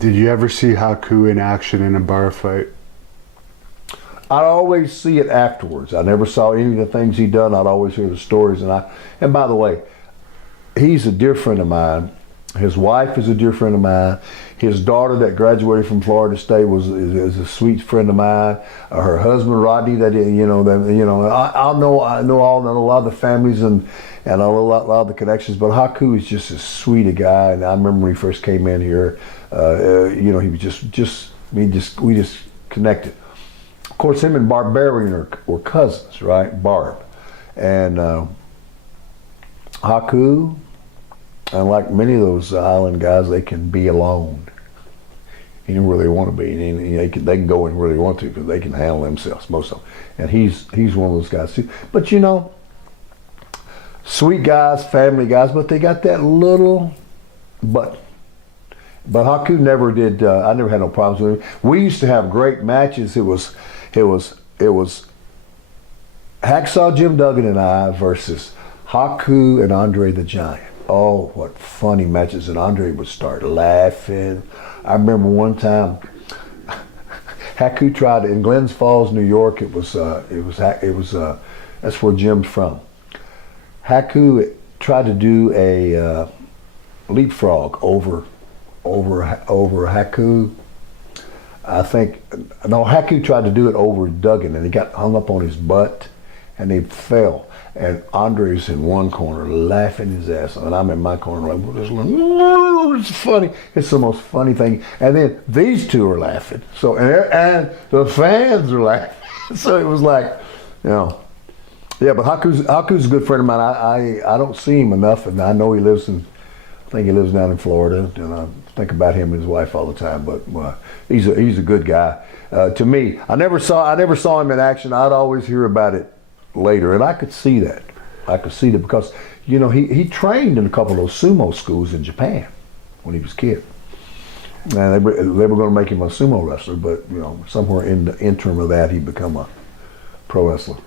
Did you ever see Haku in action in a bar fight? I'd always see it afterwards. I never saw any of the things he done. I'd always hear the stories. And by the way, he's a dear friend of mine. His wife is a dear friend of mine. His daughter that graduated from Florida State is a sweet friend of mine. Her husband Rodney, I know a lot of the families and a lot of the connections. But Haku is just as sweet a guy. And I remember when he first came in here, he was we just connected. Of course, him and Barbarian were cousins, right? Barb and Haku. And like many of those island guys, they can be alone. He didn't really want to be. They can go in where they want to because they can handle themselves, most of them. And he's one of those guys too. But sweet guys, family guys, but they got that little. But Haku never did. I never had no problems with him. We used to have great matches. It was Hacksaw Jim Duggan and I versus Haku and Andre the Giant. Oh, what funny matches! And Andre would start laughing. I remember one time, Haku tried in Glens Falls, New York. That's where Jim's from. Haku tried to do a leapfrog over Haku. Haku tried to do it over Duggan, and he got hung up on his butt, and they fell. And Andre's in one corner laughing his ass off, and I'm in my corner like, it's funny. It's the most funny thing. And then these two are laughing. So and the fans are laughing. So it was like, yeah. But Haku's a good friend of mine. I don't see him enough, and I know I think he lives down in Florida, and I think about him and his wife all the time. But he's a good guy. To me, I never saw him in action. I'd always hear about it later, and I could see that. Because he trained in a couple of those sumo schools in Japan when he was a kid, and they were going to make him a sumo wrestler. But somewhere in the interim of that, he become a pro wrestler.